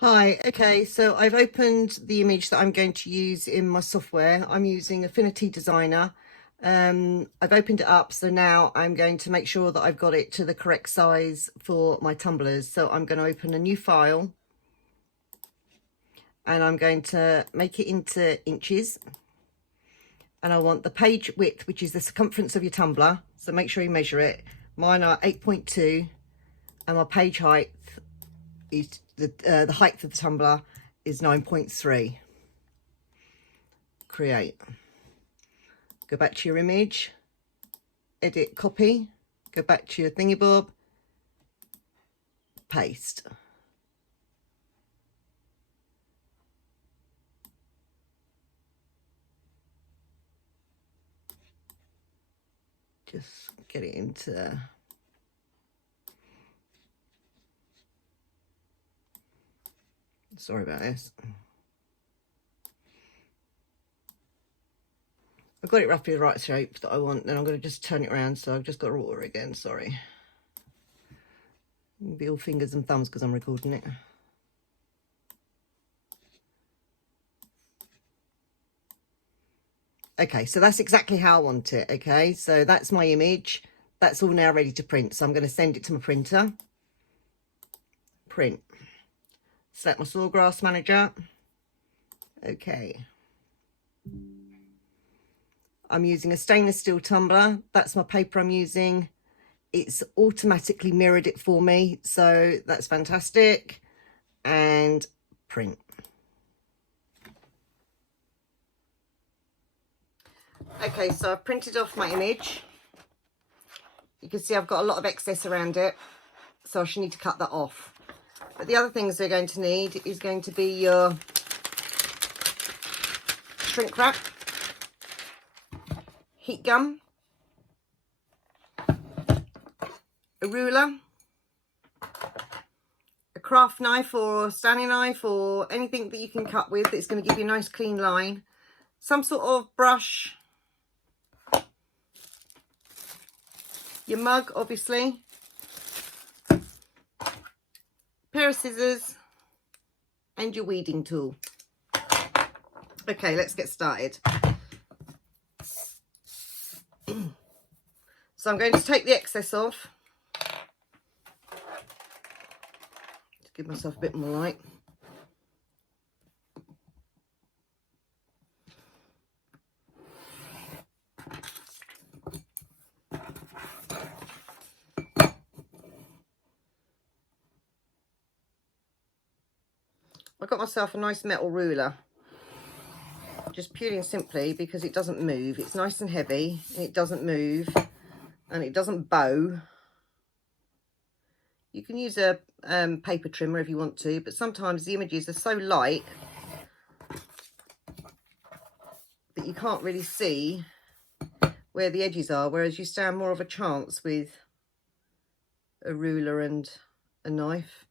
Hi, okay, so I've opened the image that I'm going to use in my software. I'm using Affinity Designer. I've opened it up, so now I'm going to make sure that I've got it to the correct size for my tumblers. So I'm going to open a new file and I'm going to make it into inches. And I want the page width, which is the circumference of your tumbler. So make sure you measure it. Mine are 8.2 and my page height is the height of the tumbler is 9.3. Create. Go back to your image, edit, copy, go back to your thingybob, paste. Just get it into sorry about this. I've got it roughly the right shape that I want, then I'm going to just turn it around. So I've just got to order again, sorry. It'll be all fingers and thumbs because I'm recording it. Okay, so that's exactly how I want it. Okay, so that's my image. That's all now ready to print. So I'm going to send it to my printer. Print. Select my Sawgrass Manager. Okay. I'm using a stainless steel tumbler. That's my paper I'm using. It's automatically mirrored it for me, so that's fantastic. And print. Okay, so I've printed off my image. You can see I've got a lot of excess around it, so I should need to cut that off. But the other things we're going to need is going to be your shrink wrap, heat gun, a ruler, a craft knife or Stanley knife or anything that you can cut with that's going to give you a nice clean line, some sort of brush, your mug obviously, pair of scissors and your weeding tool. Okay, let's get started. So I'm going to take the excess off. Just give myself a bit more light. I got myself a nice metal ruler, just purely and simply because it doesn't move. It's nice and heavy, and it doesn't move, and it doesn't bow. You can use a paper trimmer if you want to, but sometimes the images are so light that you can't really see where the edges are, whereas you stand more of a chance with a ruler and a knife.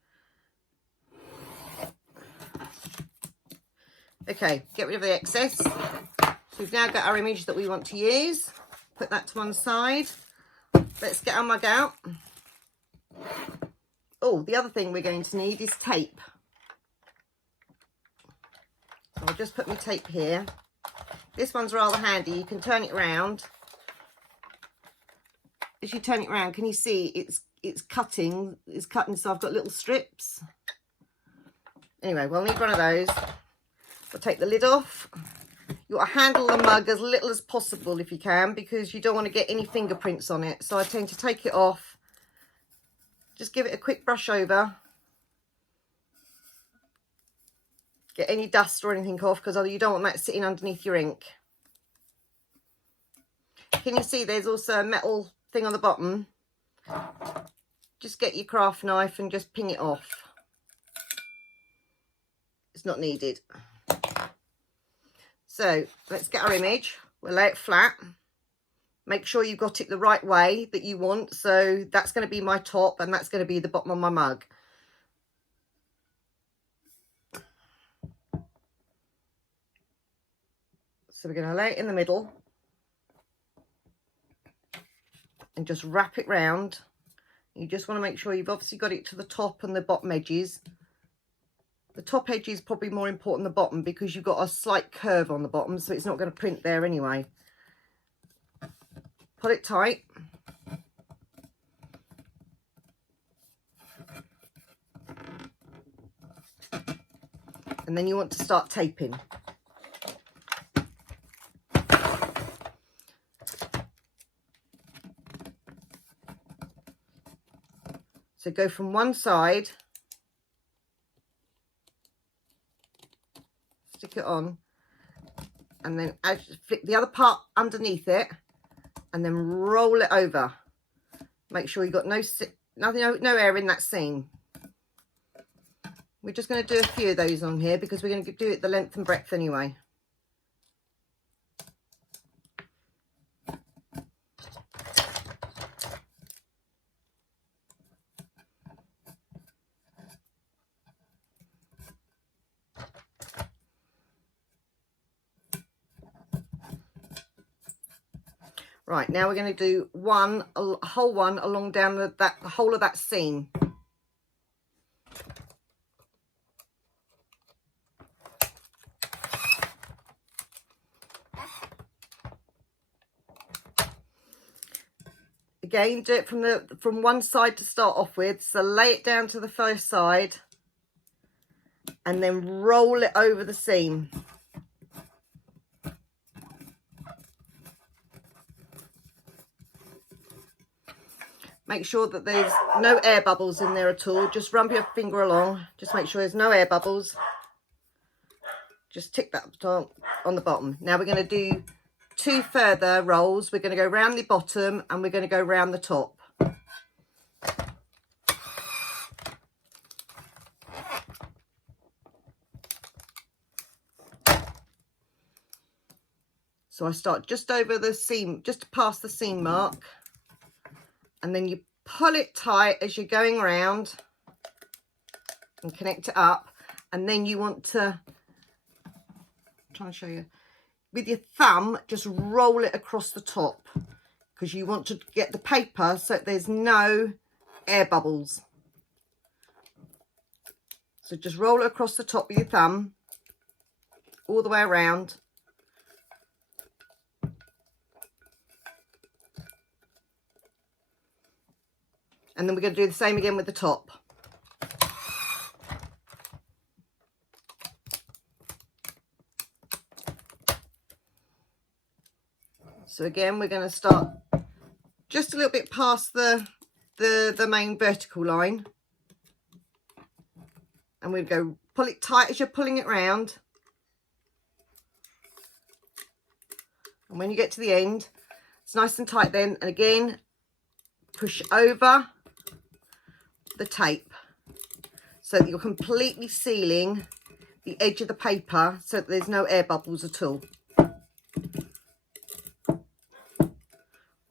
Okay, get rid of the excess. So we've now got our image that we want to use. Put that to one side. Let's get our mug out. Oh, the other thing we're going to need is tape. So I'll just put my tape here. This one's rather handy. You can turn it around. As you turn it around, can you see it's cutting? It's cutting, so I've got little strips. Anyway, we'll need one of those. We'll take the lid off. You want to handle the mug as little as possible if you can, because you don't want to get any fingerprints on it. So I tend to take it off. Just give it a quick brush over. Get any dust or anything off, because you don't want that sitting underneath your ink. Can you see there's also a metal thing on the bottom? Just get your craft knife and just ping it off. It's not needed. So let's get our image. We'll lay it flat. Make sure you've got it the right way that you want. So that's going to be my top and that's going to be the bottom of my mug. So we're going to lay it in the middle and just wrap it round. You just want to make sure you've obviously got it to the top and the bottom edges. The top edge is probably more important than the bottom because you've got a slight curve on the bottom, so it's not going to print there anyway. Pull it tight. And then you want to start taping. So go from one side, stick it on, and then flip the other part underneath it, and then roll it over. Make sure you've got no air in that seam. We're just going to do a few of those on here because we're going to do it the length and breadth anyway. Right, now we're going to do a whole one along down the whole of that seam. Again, do it from one side to start off with. So lay it down to the first side and then roll it over the seam. Make sure that there's no air bubbles in there at all. Just run your finger along. Just make sure there's no air bubbles. Just tick that on the bottom. Now we're going to do 2 further rolls. We're going to go round the bottom and we're going to go round the top. So I start just over the seam, just past the seam mark. And then you pull it tight as you're going round and connect it up. And then you want to, I'm trying to show you, with your thumb, just roll it across the top because you want to get the paper so there's no air bubbles. So just roll it across the top with your thumb all the way around. And then we're going to do the same again with the top. So again, we're going to start just a little bit past the main vertical line. And we'll go pull it tight as you're pulling it round. And when you get to the end, it's nice and tight then. And again, push over the tape so that you're completely sealing the edge of the paper so that there's no air bubbles at all.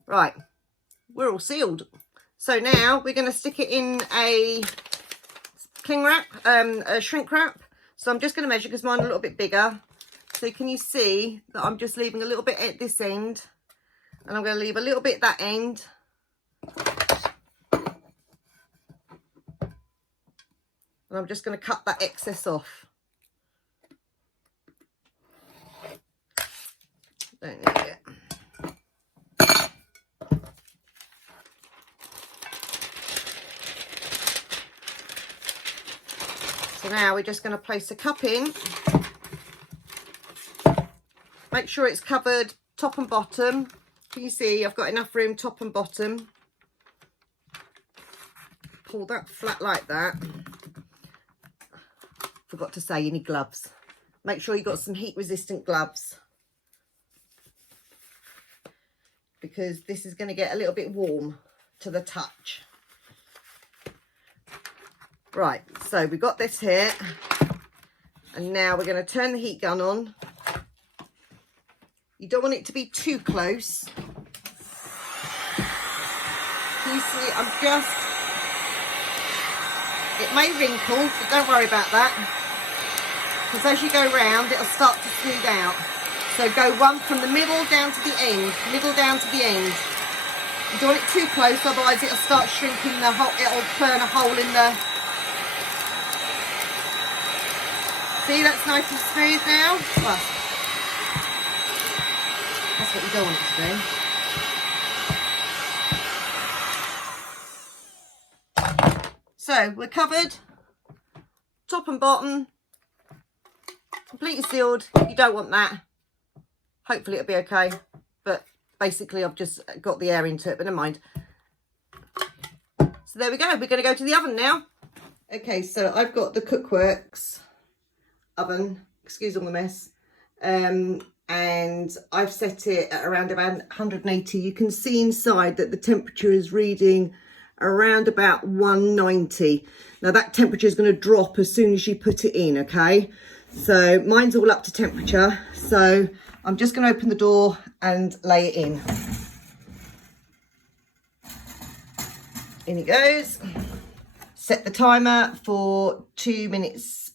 Right, we're all sealed. So now we're going to stick it in a cling wrap, a shrink wrap. So I'm just going to measure because mine's a little bit bigger. So can you see that I'm just leaving a little bit at this end and I'm going to leave a little bit at that end. And I'm just going to cut that excess off. Don't need it. So now we're just going to place a cup in. Make sure it's covered top and bottom. Can you see I've got enough room top and bottom. Pull that flat like that. Forgot to say, you need gloves. Make sure you've got some heat resistant gloves because this is going to get a little bit warm to the touch. Right, so we've got this here and now we're going to turn the heat gun on. You don't want it to be too close. Can you see it may wrinkle, but don't worry about that. Because as you go round, it'll start to smooth out. So go one from the middle down to the end, middle down to the end. You don't want it too close, otherwise it'll start shrinking the hole, it'll burn a hole in the... See, that's nice and smooth now. Well, that's what you don't want it to do. So we're covered, top and bottom, completely sealed. You don't want that. Hopefully it'll be okay, but basically I've just got the air into it, but never mind. So there we go. We're going to go to the oven now. Okay, so I've got the Cookworks oven, excuse all the mess, and I've set it at around about 180. You can see inside that the temperature is reading around about 190. Now that temperature is going to drop as soon as you put it in, okay? So mine's all up to temperature, so I'm just going to open the door and lay it in. In it goes. Set the timer for 2 minutes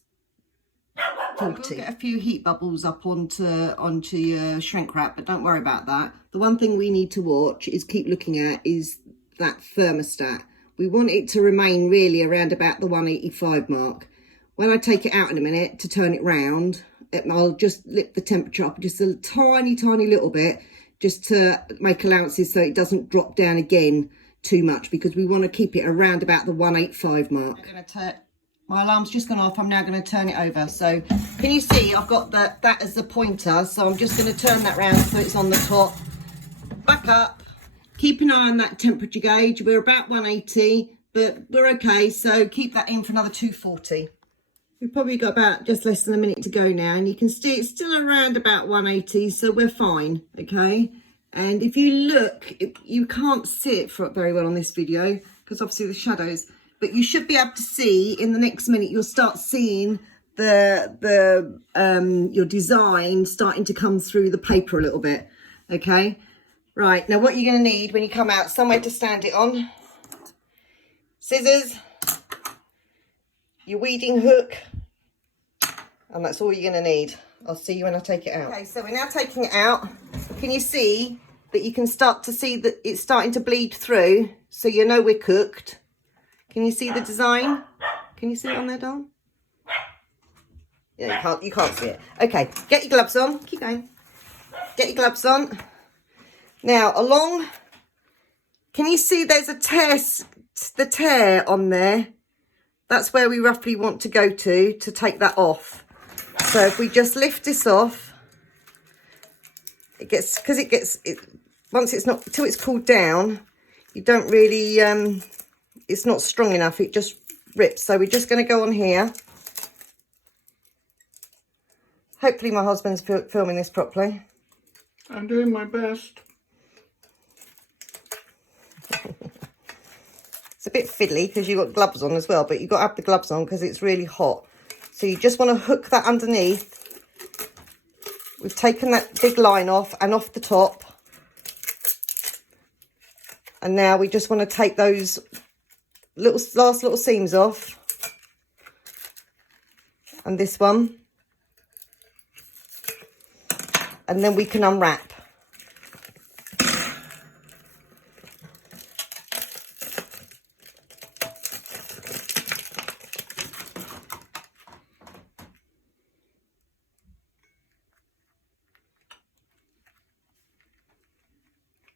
40. Get a few heat bubbles up onto your shrink wrap, but don't worry about that. The one thing we need to watch is keep looking at is that thermostat. We want it to remain really around about the 185 mark. When I take it out in a minute to turn it round, I'll just lift the temperature up just a tiny little bit, just to make allowances so it doesn't drop down again too much, because we want to keep it around about the 185 mark. My alarm's just gone off. I'm now going to turn it over. So can you see I've got that as the pointer, so I'm just going to turn that round so it's on the top. Back up, keep an eye on that temperature gauge. We're about 180, but we're okay, so keep that in for another 240. We've probably got about just less than a minute to go now, and you can see it's still around about 180, so we're fine, okay? And if you look, you can't see it very well on this video because obviously the shadows, but you should be able to see in the next minute, you'll start seeing your design starting to come through the paper a little bit, okay? Right, now what you're going to need when you come out, somewhere to stand it on, scissors, your weeding hook, and that's all you're going to need. I'll see you when I take it out. Okay, so we're now taking it out. Can you see that you can start to see that it's starting to bleed through, so you know we're cooked? Can you see the design? Can you see it on there, Dawn? Yeah, you can't see it. Okay, get your gloves on. Keep going. Get your gloves on. Now, can you see there's a the tear on there? That's where we roughly want to go to take that off. So if we just lift this off, once it's not, till it's cooled down, you don't really, it's not strong enough, it just rips. So we're just going to go on here. Hopefully my husband's filming this properly. I'm doing my best. It's a bit fiddly because you've got gloves on as well, but you've got to have the gloves on because it's really hot. So you just want to hook that underneath. We've taken that big line off and off the top. And now we just want to take those last little seams off. And this one. And then we can unwrap.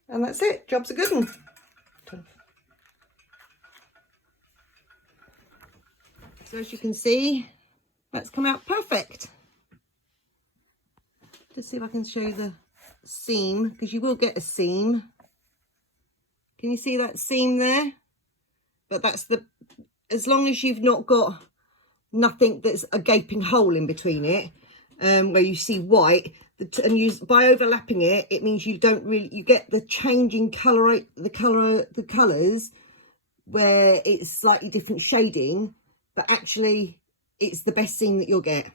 And that's it, job's a good one. So as you can see, that's come out perfect. Just see if I can show you the seam, because you will get a seam. Can you see that seam there? But that's as long as you've not got nothing that's a gaping hole in between it, where you see white, by overlapping it, it means you get the changing colour, the colours where it's slightly different shading, but actually it's the best seam that you'll get.